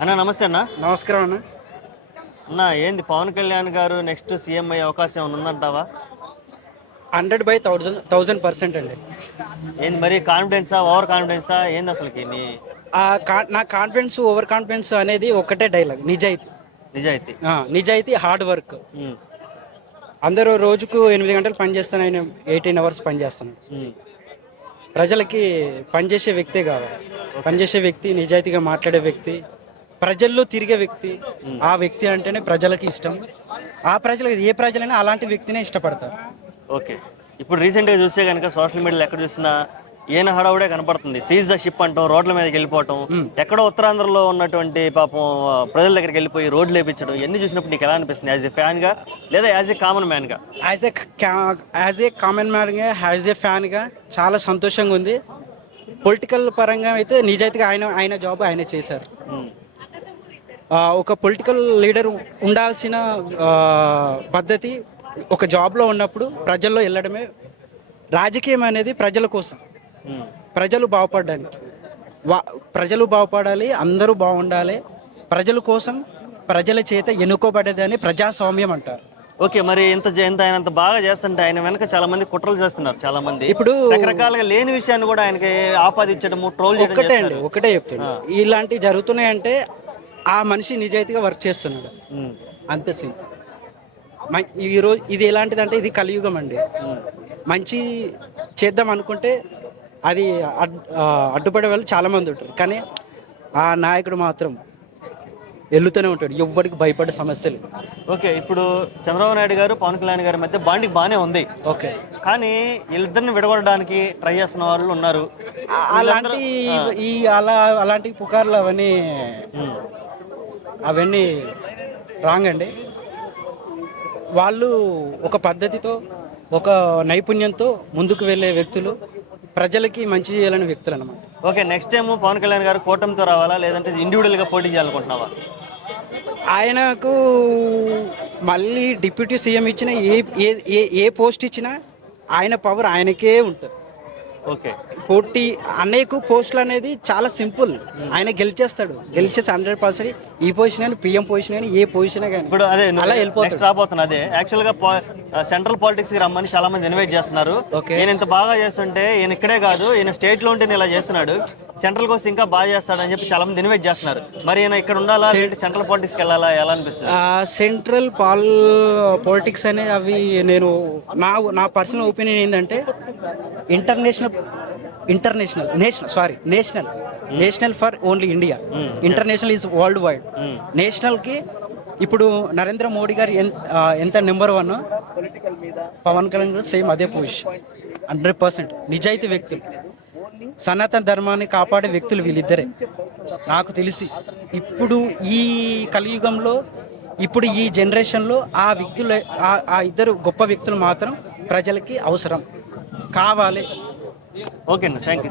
అన్న నమస్తే అన్న. నమస్కారం అన్న. అన్న ఏంది పవన్ కళ్యాణ్ గారు నెక్స్ట్ సీఎం అయ్యే అవకాశం ఏమైనా ఉందంటావా? 100/1000% అండి. ఏంది మరి కాన్ఫిడెన్సా, ఓవర్ కాన్ఫిడెన్సా ఏంది అసలుకి నీ నా కాన్ఫిడెన్స్, ఓవర్ కాన్ఫిడెన్స్ అనేది ఒకటే డైలాగ్, నిజాయితీ. నిజాయితీ? నిజాయితీ, హార్డ్ వర్క్. ఉమ్, అందరూ రోజుకు 8 గంటలు పనిచేస్తాను, ఆయన 18 అవర్స్ పనిచేస్తాను. ఉమ్, ప్రజలకి పనిచేసే వ్యక్తే కావాలి. పనిచేసే వ్యక్తి, నిజాయితీగా మాట్లాడే వ్యక్తి, ప్రజల్లో తిరిగే వ్యక్తి. ఆ వ్యక్తి అంటేనే ప్రజలకి ఇష్టం. ఆ ప్రజలకు ఏ ప్రజలైనా అలాంటి వ్యక్తినే ఇష్టపడతారు. ఓకే. ఇప్పుడు రీసెంట్గా చూస్తే కనుక సోషల్ మీడియాలో ఎక్కడ చూసినా ఈయన హడావుడే కనపడుతుంది. సీజ్ ద షిప్ అంటాం, రోడ్ల మీదకి వెళ్ళిపోవటం, ఎక్కడో ఉత్తరాంధ్రలో ఉన్నటువంటి పాపం ప్రజల దగ్గరికి వెళ్ళిపోయి రోడ్లు వేయించడం, ఇవన్నీ చూసినప్పుడు నీకు ఎలా అనిపిస్తుంది? యాజ్ ఏ ఫ్యాన్గా లేదా యాజ్ ఏ కామన్ మ్యాన్గా? యాజ్ ఏ కామన్ మ్యాన్గా, యాజ్ ఏ ఫ్యాన్గా చాలా సంతోషంగా ఉంది. పొలిటికల్ పరంగా అయితే నిజాయితీగా ఆయన జాబ్ ఆయన చేశారు. ఒక పొలిటికల్ లీడర్ ఉండాల్సిన పద్ధతి, ఒక జాబ్లో ఉన్నప్పుడు ప్రజల్లో వెళ్ళడమే. రాజకీయం అనేది ప్రజల కోసం, ప్రజలు బాగుపడడానికి. ప్రజలు బాగుపడాలి, అందరూ బాగుండాలి. ప్రజల కోసం, ప్రజల చేత ఎన్నుకోబడేదని ప్రజాస్వామ్యం అంటారు. ఓకే. మరి ఇంత ఆయన అంత బాగా చేస్తుంటే ఆయన వెనక చాలా మంది కుట్రలు చేస్తున్నారు. చాలా మంది ఇప్పుడు రకరకాలుగా లేని విషయాన్ని కూడా ఆయనకి ఆపాదించడము, ట్రోల్ చేయడం ఒకటే అండి, చేస్తున్నారు. ఒకటే చెప్తున్నా, ఇలాంటివి జరుగుతున్నాయంటే ఆ మనిషి నిజాయితీగా వర్క్ చేస్తున్నాడు, అంతే సింపుల్. ఈరోజు ఇది ఎలాంటిదంటే, ఇది కలియుగం అండి. మంచి చేద్దాం అనుకుంటే అది అడ్డుపడే వాళ్ళు చాలామంది ఉంటారు, కానీ ఆ నాయకుడు మాత్రం వెళ్తూనే ఉంటాడు, ఎవ్వడికి భయపడే సమస్యలు. ఓకే. ఇప్పుడు చంద్రబాబు నాయుడు గారు, పవన్ కళ్యాణ్ గారి మధ్య బాండింగ్ బాగానే ఉంది. ఓకే. కానీ వీళ్ళిద్దరిని విడగొట్టడానికి ట్రై చేస్తున్న వాళ్ళు ఉన్నారు. అలాంటి అలాంటి పుకార్లు అవన్నీ రాంగ్ అండి. వాళ్ళు ఒక పద్ధతితో, ఒక నైపుణ్యంతో ముందుకు వెళ్ళే వ్యక్తులు, ప్రజలకి మంచి చేయాలని వ్యక్తులు అన్నమాట. Okay. Next time Pavan Kalyan garu కూటమితో రావాలా, లేదంటే ఇండివిజువల్గా పోటీ చేయాలనుకుంటున్నావా? ఆయనకు మళ్ళీ డిప్యూటీ సీఎం ఇచ్చిన ఏ పోస్ట్ ఇచ్చినా ఆయన పవర్ ఆయనకే ఉంటుంది. ఓకే. పోటీ అనేక పోస్టులు అనేది చాలా సింపుల్, ఆయన గెలిచేస్తాడు. గెలిచేసి 100% ఈ పొజిషన్ కానీ, పిఎం పొజిషన్ కానీ, ఏ పొజిషన్ కానీ ఇప్పుడు అదే అలా వెళ్ళిపోతాడు. రాబోతున్నా అదే యాక్చువల్గా సెంట్రల్ పాలిటిక్స్ కి రమ్మని చాలా మంది ఇన్వైట్ చేస్తున్నారు. ఈయన ఇంత బాగా చేస్తుంటే, ఈయన ఇక్కడే కాదు, ఈయన స్టేట్ లో ఉంటే ఇలా చేస్తున్నాడు, సెంట్రల్ కోసం ఇంకా బాగా చేస్తాడని చెప్పి చాలా మంది ఇన్వైట్ చేస్తున్నారు. మరి ఈయన ఇక్కడ ఉండాలా, సెంట్రల్ పాలిటిక్స్కి వెళ్ళాలా, ఎలా అనిపిస్తుంది? సెంట్రల్ పాలిటిక్స్ అనే అవి నేను నా పర్సనల్ ఒపీనియన్ ఏంటంటే, national for only India, international is world wide. నేషనల్కి ఇప్పుడు నరేంద్ర మోడీ గారు ఎంత నెంబర్ 1, పవన్ కళ్యాణ్ గారు సేమ్ అదే పొజిషన్. 100% నిజాయితీ వ్యక్తులు, సనాతన ధర్మాన్ని కాపాడే వ్యక్తులు వీళ్ళిద్దరే నాకు తెలిసి. ఇప్పుడు ఈ కలియుగంలో, ఇప్పుడు ఈ జనరేషన్లో ఆ వ్యక్తులు, ఆ ఇద్దరు గొప్ప వ్యక్తులు మాత్రం ప్రజలకి అవసరం కావాలి. ఓకే అన్న, థ్యాంక్ యూ.